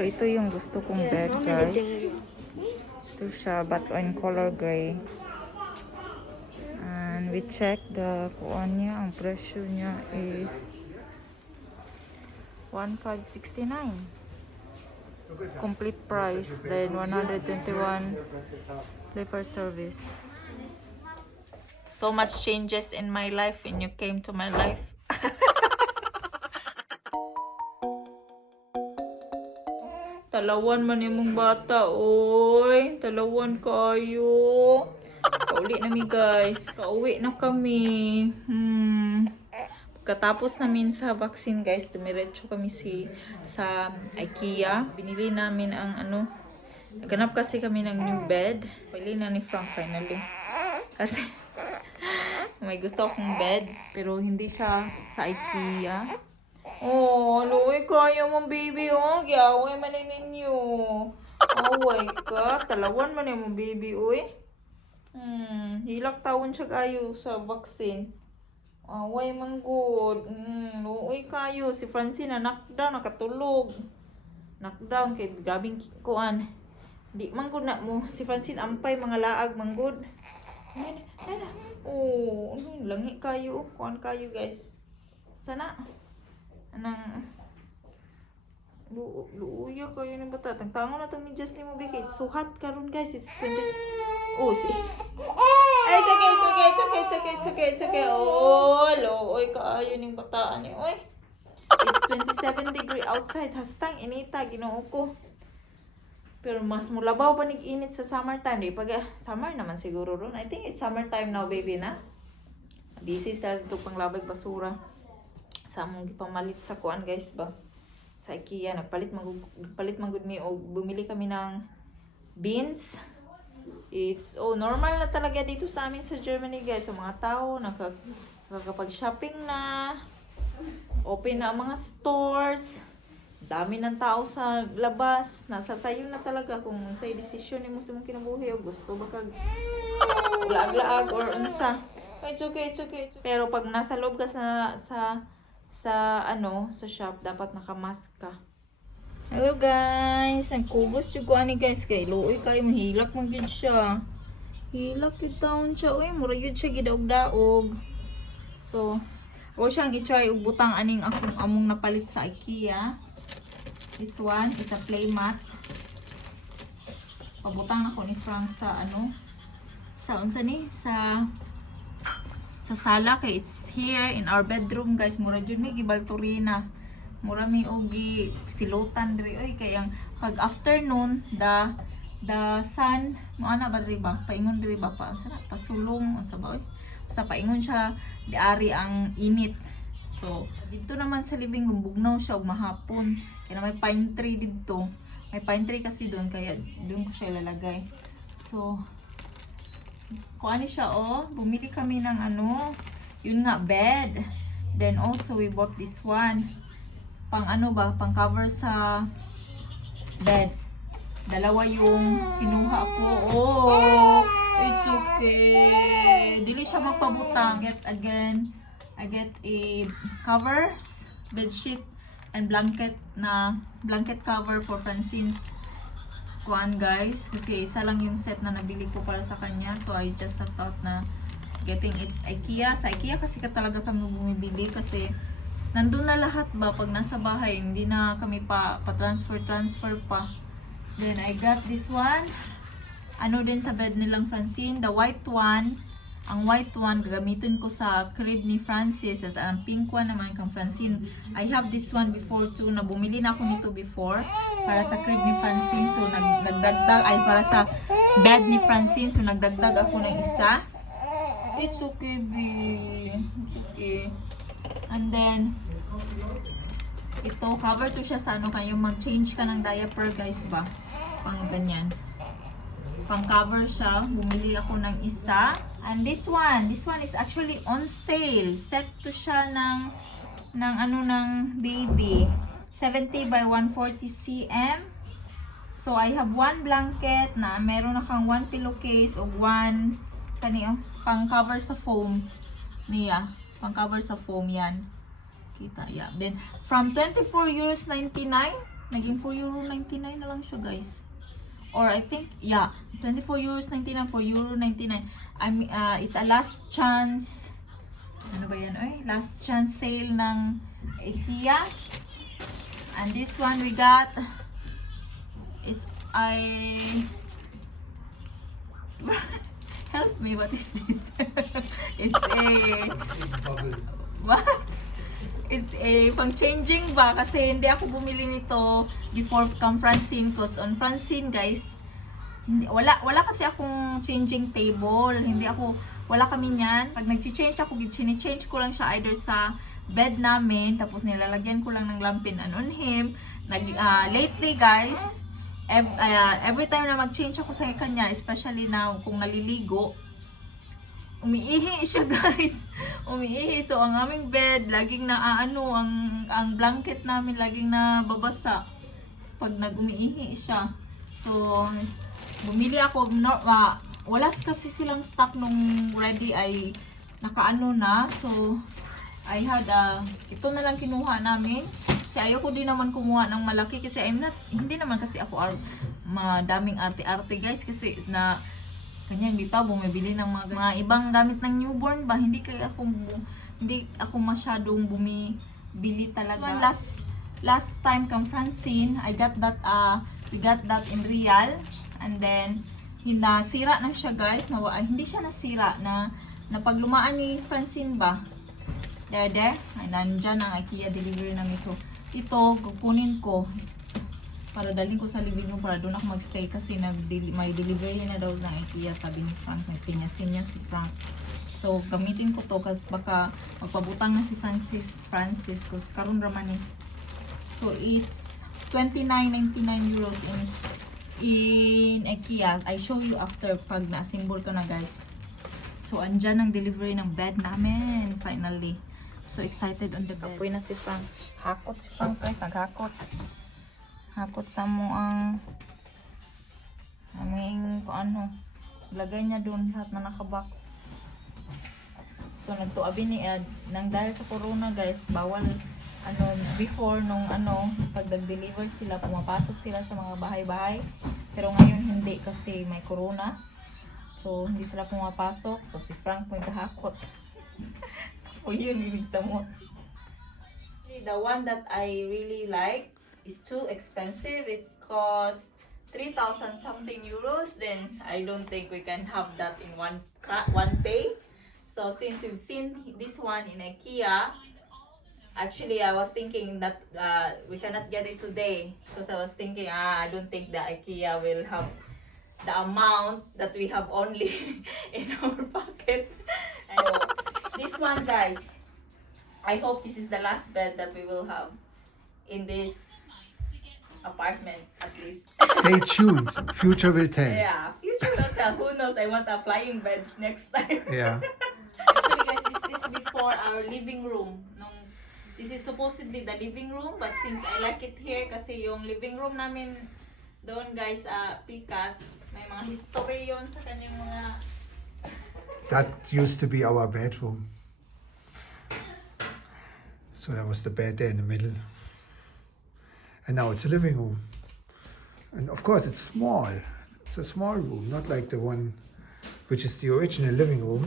So ito yung gusto kong bed, guys. Ito siya, but in color gray. And we check the kuan niya. Ang presyo niya is 1,569. Complete price. Then 121 sleeper service. So much changes in my life when you came to my life. Talawan man imong bata, oy. Talawan kayo. Kauli na mi, guys. Kauwi na kami. Pagkatapos namin sa vaccine, guys, dumiretso kami sa IKEA. Binili namin ang naghanap kasi kami ng new bed. Pili na ni Frank finally. Kasi may gusto akong bed, pero hindi siya sa IKEA. Oh, luoy kayo mong baby, oh. Giyaway man ninyo. Away ka. Talawan man yung baby, oy. Hilak taon siya kayo sa vaccine. Away man good. Luoy kayo. Si Francine na knockdown, nakatulog. Knockdown, kay grabing kuan. Di man good na mo. Si Francine ampay, mga laag man good. Nana. Oh, langi kayo. Kuan kayo, guys. Sana. Anang luuya kayo ng bata. Tangtango na itong medyas ni mo, Biki. It's so hot karon, guys. It's 20. Oh, see. Ay, it's okay. Oh, luoy kaayo ng bataan eh. Oy. It's 27 degree outside. Hastang inita, ginoo ko. Pero mas mulabaw pa nig-init sa summertime. Di pag summer naman siguro ron. I think it's summertime now, baby, na. Busy sa dito panglabay basura. Sa among gipamalit sa kuan, guys, ba, sa IKEA. Nagpalit magud mi o bumili kami ng beans. It's normal na talaga dito sa amin sa Germany, guys. Sa mga tao nakakapag-shopping na, open na ang mga stores, dami ng tao sa labas. Nasa sayo na talaga kung sa'yo desisyon mo sa mong kinabuhi o gusto ba kag laag-laag or unsa. It's okay. Pero pag nasa loob ka sa shop, dapat nakamask ka. Hello, guys. Nagkugos yung kuha ni, guys. Kay luoy kayo, mahilak man yun siya. Hilak yun taon siya. Uy, mura yun siya gidaog-daog. So, o siyang i-try ubutang aning among napalit sa IKEA. This one is a play mat. Pabutang ako ni Frank sa sa sala, kay it's here in our bedroom, guys. Mura jud may gibalturina, mura mi ogi silutan diri, oy. Kaya pag afternoon the sun mo ana ba diri ba paingon diri ba pa sana pasulong sa ba, oy, sa paingon siya di ari ang init. So dito naman sa living room bugnaw siya og mahapon, kaya may pine tree dito. May pine tree kasi doon, kaya doon ko siya ilalagay. So kung ano siya, bumili kami ng yun nga, bed. Then also we bought this one. Pang pang cover sa bed. Dalawa yung kinuha ko. Oh, it's okay. Dili siya magpabutang. I get a covers, bed sheet, and blanket cover for Francine's kuan, guys, kasi isa lang yung set na nabili ko para sa kanya. So I just thought na getting it IKEA. Sa IKEA kasi talaga kami bumibili kasi nandun na lahat ba pag nasa bahay, hindi na kami pa transfer pa. Then I got this one. Din sa bed nilang Francine, the white one. Ang white one gagamitin ko sa crib ni Francis, at ang pink one naman kang Francine. I have this one before too, na bumili na ako nito before para sa crib ni Francine. So nagdagdag para sa bed ni Francine. So nagdagdag ako ng isa. It's okay, babe. It's okay. And then ito, cover to siya sa kayo mag-change ka ng diaper, guys, ba? Pang ganyan. Pang cover siya. Bumili ako ng isa. And this one is actually on sale. Set to siya ng baby. 70 by 140 cm. So I have one blanket na meron na kang one pillowcase o one pang cover sa foam niya. Pang cover sa foam yan. Kita, yeah. Then from 24 euros 99 Naging €4.99 na lang siya, guys. Or I think, yeah, €24.99 for €4.99. It's a last chance. Ano ba yan? Last chance sale ng IKEA. And this one we got is help me, what is this? It's a what? It's a pang changing ba kasi hindi ako bumili nito before come Francine, cause on Francine, guys, wala kasi akong changing table. Wala kami niyan. Pag nag-change ako, chini-change ko lang siya either sa bed namin, tapos nilalagyan ko lang ng lampin on him. Lately, guys, every time na mag-change ako sa kanya, especially now kung naliligo, umiihi siya, guys. Umiihi. So, ang aming bed, laging ang blanket namin, laging nababasa pag nag-umiihi siya. So, bumili ako, wala kasi silang stock nung ready ay nakaano na. So, I had, ito na lang kinuha namin. Kasi ayoko din naman kumuha ng malaki kasi hindi naman kasi ako madaming arte-arte, guys, kasi kanyang bitaw bumibili ng mga ibang gamit ng newborn ba, hindi ako masyadong bumibili talaga. So, last time kang Francine, we got that in real, and then hinasira na siya, guys. Hindi siya nasira na paglumaan ni Francine ba, there ay nandyan ang IKEA delivery namin. So ito kukunin ko para dalhin ko sa living room para doon ako magstay kasi may delivery na daw ng IKEA, sabi ni Frank. May sinya si Frank. So, gamitin ko to kasi baka magpabutang na si Francis kasi karon raman eh. So, it's €29.99 in IKEA. I show you after pag na-assemble ko na, guys. So, andyan ang delivery ng bed namin, finally. So, excited on the bed. Apoy na si Frank. Hakot si Frank, guys. Naghakot. Hakot sa mo ang aming lagay niya doon lahat na nakabox. So nagtuabi ni Ed nang dahil sa corona, guys, bawal before nung pag nag-deliver sila, pumapasok sila sa mga bahay-bahay, pero ngayon hindi kasi may corona, so hindi sila pumapasok. So si Frank may kahakot. O yun, ibig sa mo. The one that I really like is too expensive. It's cost 3,000 something euros. Then I don't think we can have that in one pay. So since we've seen this one in IKEA, actually I was thinking that we cannot get it today because I was thinking I don't think the IKEA will have the amount that we have only in our pocket. And this one, guys, I hope this is the last bed that we will have in this apartment, at least. Stay tuned. Future will tell. Yeah, future will tell. Who knows? I want a flying bed next time. Yeah. Actually, guys, this is before our living room. This is supposedly the living room, but since I like it here, kasi yung living room namin doon, guys, Picas, may mga history yun sa kanyang mga... That used to be our bedroom. So that was the bed there in the middle. And now it's a living room. And of course it's small. It's a small room, not like the one which is the original living room,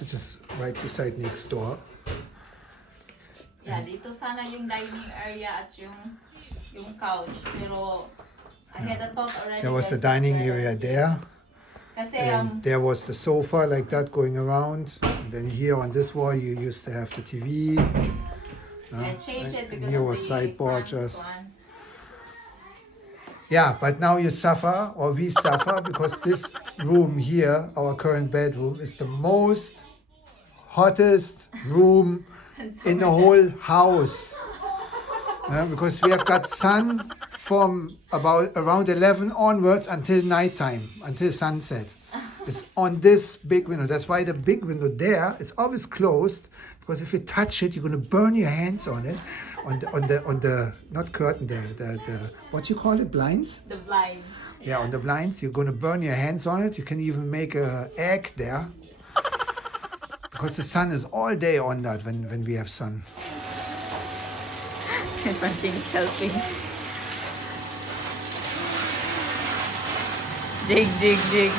which is right beside next door. Yeah, dito sana yung dining area at yung couch. Pero I had a thought already. There was the dining area there. Kasi, And there was the sofa like that going around. And then here on this wall you used to have the TV. I changed it because here of was the sideboard Frank's just. one. Yeah, but now you suffer, or we suffer, because this room here, our current bedroom, is the most hottest room in the whole house. Because we have got sun from about around 11 onwards until nighttime, until sunset. It's on this big window. That's why the big window there is always closed, because if you touch it, you're going to burn your hands on it. On the not curtain, the what you call it, blinds? The blinds. Yeah, on the blinds, you're going to burn your hands on it. You can even make an egg there. Because the sun is all day on that when we have sun. Something is helping. Dig, dig, dig.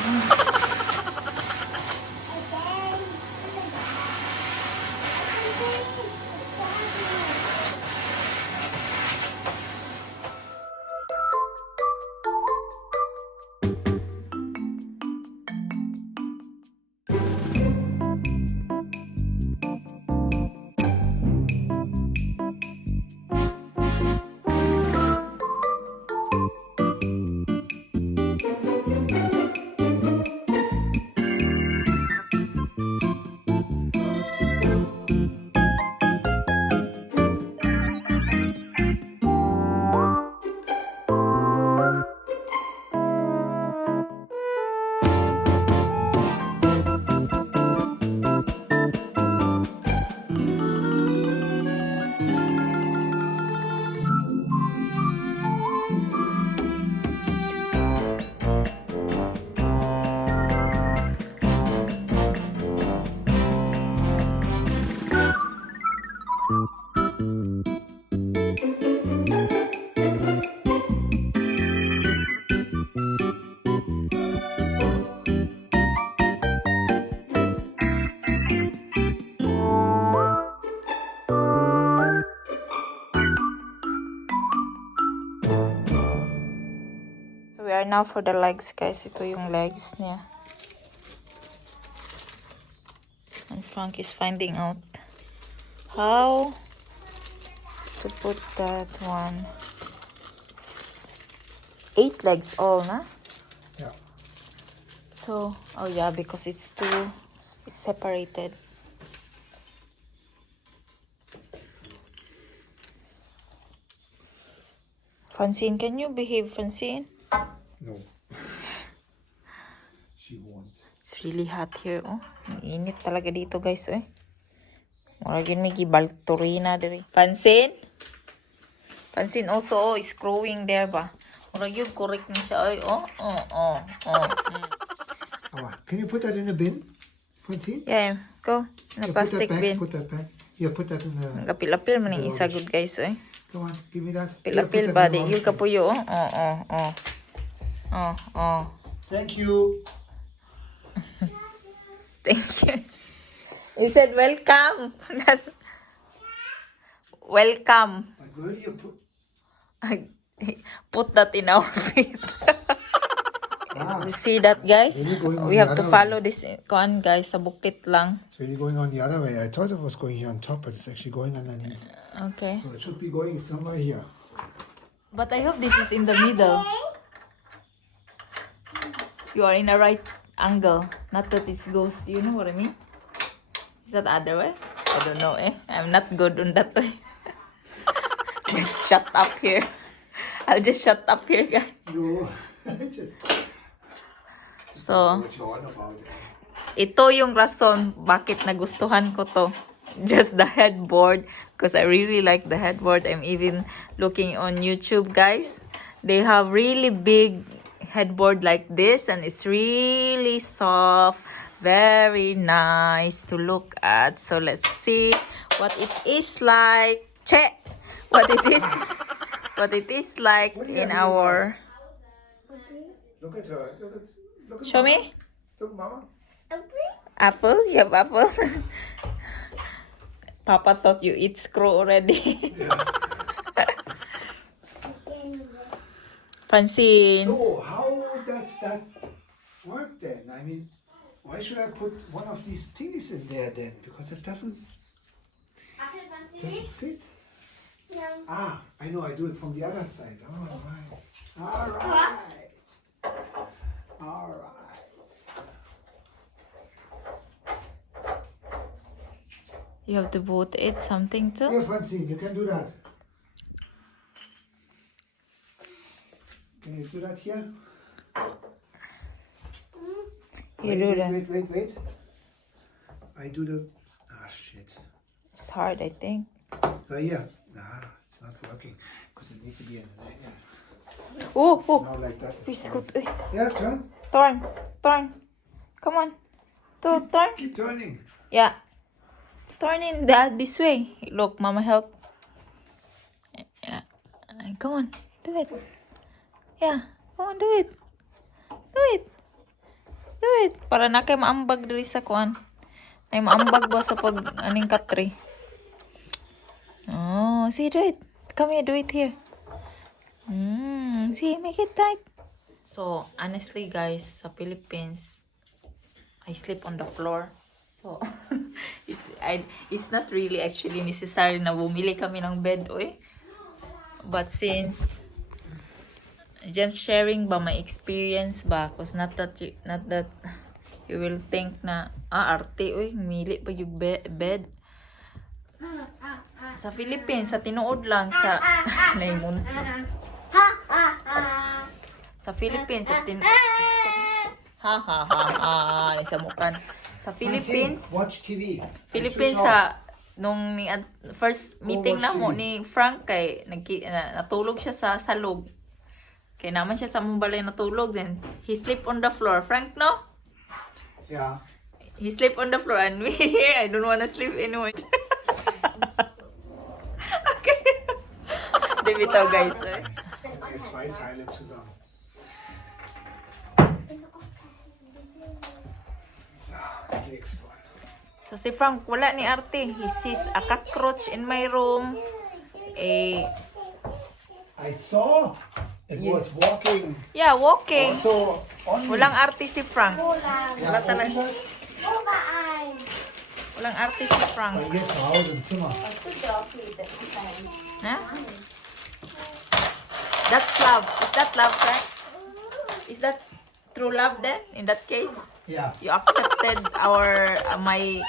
So we are now for the legs, guys. Ito yung legs niya. And Frank is finding out how to put that one. 8 legs all, na? Yeah. So, oh yeah, because it's separated. Francine, can you behave, Francine? No. She won't. It's really hot here, oh. Ang init talaga dito, guys, eh. Muragin may gibalturina diri. Francine? Francine also, oh, is growing there ba? Murag yung correct na siya, ay, oh. Can you put that in a bin, Francine? Yeah, go. In a plastic bin. Put that back. Here, put that in the... Kapil-apil man yung isa, good guys, eh. Come on, give me that. Pil-apil ba? Di yung kapuyo, oh. Oh. Thank you. Thank you. He said, welcome. Welcome. But where do you put... Put that in our feet. Ah, You see that, guys? Really going on We the have to other follow this one, guys. Sa bukit lang. it's really going on the other way. I thought it was going here on top, but it's actually going underneath. Okay. So it should be going somewhere here. But I hope this is in the middle. You are in the right angle. Not that it goes, you know what I mean? Is that the other way? I don't know, eh. I'm not good on that way. Just shut up here. I'll just shut up here, guys. No, just So, what you're on about. ito yung rason bakit nagustuhan ko to. Just the headboard. Because I really like the headboard. I'm even looking on YouTube, guys. They have really big headboard like this. And it's really soft. Very nice to look at. So, let's see what it is like. Check! What it is. What it is like What do you in have in our... Look at her. Look at Show Mama. me. Look, Mama. Apple? You have apple? Papa thought you eat screw already. Francine. So how does that work then? I mean, why should I put one of these thingies in there then? Because it doesn't fit. Ah, I know. I do it from the other side. All right. You have to put it something too? Here, Francine, you can do that. Can you do that here? You do that. Wait. I do the... Ah, shit. It's hard, I think. So here. Nah, it's not working. Because it needs to be in there. Oh! Now like that. Please go. Yeah, turn. Turn. Come on. Turn. Keep turning. Yeah. Turn in this way. Look, Mama, help. Yeah. Come on. Do it. Yeah. Come on, do it. Do it. Do it. Para na kay maambag diri sa kuan. Ay maambag ba sa pag aning katri. Oh, see, do it. Come here, do it here. See, make it tight. So, honestly guys, sa Philippines, I sleep on the floor. So, it's not really actually necessary na bumili kami ng bed, oy. But since just sharing ba my experience ba, cause not that you will think na arte, oy, mili pa yung bed. Sa Philippines, sa tinuod lang sa lemon. Sa Philippines, sa nisamukan. Sa Philippines, watch TV. Philippines sa nung first meeting na mo ni Frank kay natulog siya sa salog. Kay naman siya sa mumbalay natulog, then he sleep on the floor. Frank, no? Yeah. He sleep on the floor and me here, I don't wanna sleep anymore. Okay. Di bitaw guys. Okay, 2 Teile zusammen. So, next one. So si Frank wala ni arte. He sees a cockroach in my room. I saw it was walking. Yeah, walking. Also on me. Walang arte si Frank. Ja, talaga. wo ist das? Walang arte si Frank. Bei ihr zu Hause im Zimmer. Huh? That's love. Is that love, Frank? Is that true love then? In that case? Yeah. You accepted our my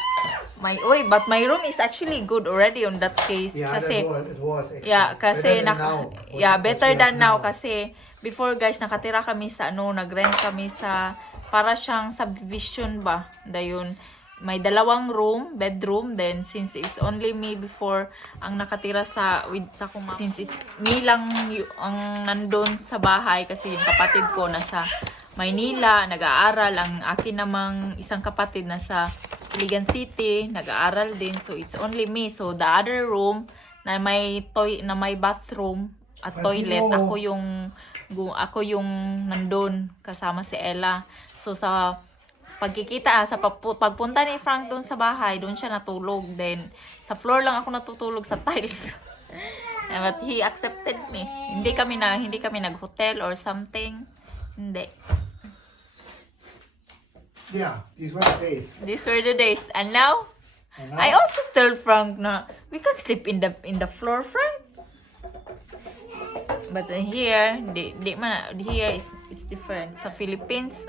but my room is actually good already on that case. Yeah, Kasi it was actually. yeah, kasi better than now. better What we than have now kasi before guys nakatira kami sa nag-rent kami sa para siyang subdivision ba. Dayon may dalawang bedroom, then since it's only me before ang nakatira since it's me lang ang nandun sa bahay kasi yung kapatid ko nasa Maynila, nag-aaral. Ang akin namang isang kapatid nasa Iligan City, nag-aaral din. So it's only me. So the other room na may bathroom at toilet, ako yung nandun kasama si Ella. So sa pagkikita, sa pagpunta ni Frank doon sa bahay, doon siya natulog. Then sa floor lang ako natutulog sa tiles. But he accepted me. Hindi kami nag-hotel or something. Hindi. Yeah, these were the days. These were the days. And now, I also told Frank na we can sleep in the floor, Frank. But here, here is different. Sa Philippines,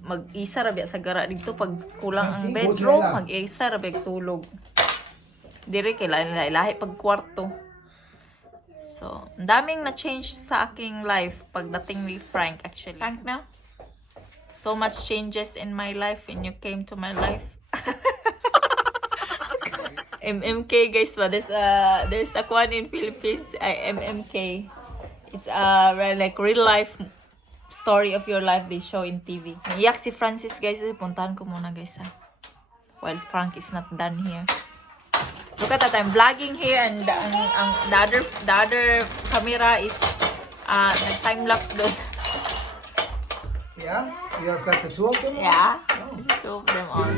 mag-isa rabi sa gara dito pag kulang ang bedroom, mag-isa rabi tulog. Dire kay lahi pag kwarto. So, daming na-change sa aking life pagdating ni Frank actually. Frank na? So much changes in my life when you came to my life. MMK guys, there's a one in Philippines, MMK. It's like real life story of your life they show in TV. Naiyak si Francis guys, puntahan ko muna guys while Frank is not done here. Look at that, I'm vlogging here and the other camera is nag-time lapse doon. Yeah? You have got the two of them? Yeah, two of them on.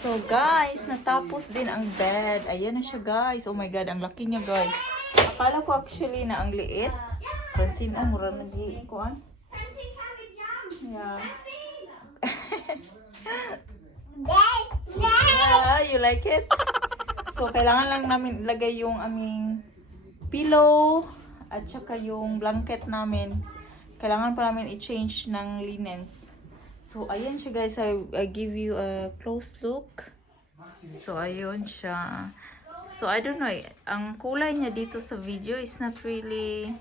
So guys, natapos din ang bed. Ayan na siya guys. Oh my god, ang laki niya guys. Akala ko actually na ang liit. Francine, mura na di ko an. Yeah. Yeah, you like it? So, kailangan lang namin ilagay yung aming pillow at saka yung blanket namin. Kailangan pa namin i-change ng linens. So, ayan siya guys. I give you a close look. So, ayun siya. So, I don't know. Ang kulay niya dito sa video is not really...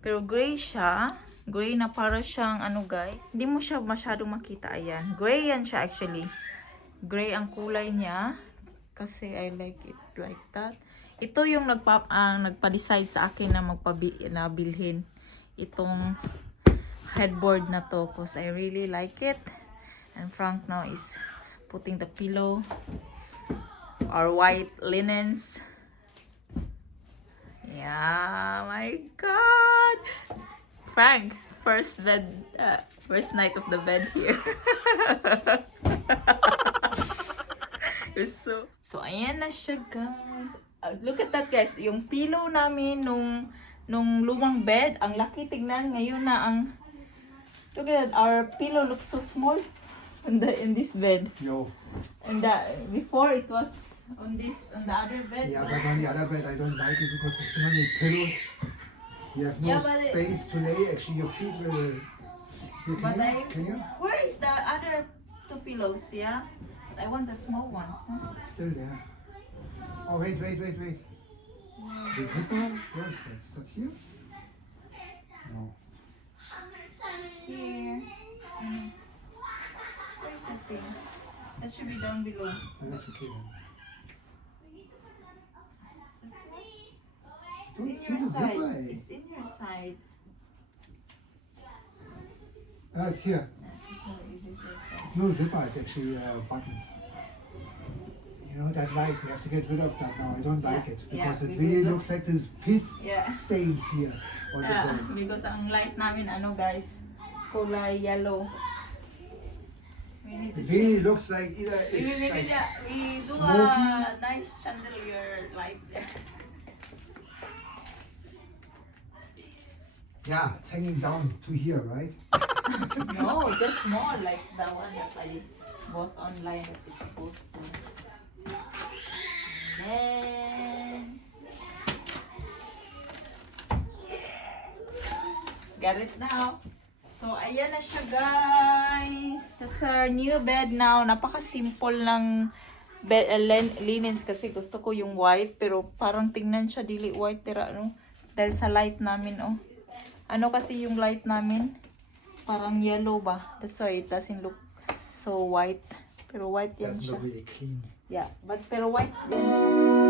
Pero gray siya. Gray na para siyang ano guys. Hindi mo siya masyadong makita. Ayan. Gray yan siya actually. Gray ang kulay niya. Kasi I like it like that. Ito yung nagpa-decide sa akin na bilhin itong headboard na to. Because I really like it. And Frank now is putting the pillow. Our white linens. Yeah, my God. Frank, first night of the bed here. So ayan na siya guys. Look at that guys. Yung pillow namin nung lumang bed, ang laki tignan. Ngayon na ang... Look at that. Our pillow looks so small in this bed. Yo. And before it was on the other bed. Yeah, but on the other bed I don't like it because there's so many pillows. You have no space to lay. Actually, your feet will... Can you? Where is the other two pillows? Yeah, but I want the small ones. Huh? Still there. Oh, wait. The zipper? Where is that? Is that here? No. Here. Where is that thing? That should be down below. Oh, that's okay then. It's in your side. It's in your side. Ah, it's here. It's no zipper, it's actually buttons. You know that light, we have to get rid of that now. I don't like it because it really looks like this piss stains here on the bed. Because ang light namin, guys, kulay yellow. It really looks like either it's like we do smoky. A nice chandelier light there. Yeah, it's hanging down to here, right? No, just small, like the one that I bought online that is supposed to. And then... Got it now. So, ayan na siya guys. That's our new bed now. Napaka-simple lang bed, linens kasi gusto ko yung white. Pero parang tingnan siya dili white. Dahil sa light namin, oh. Ano kasi yung light namin? Parang yellow ba? That's why it doesn't look so white. Pero white yan Doesn't siya. look really clean. Yeah, pero white yan siya.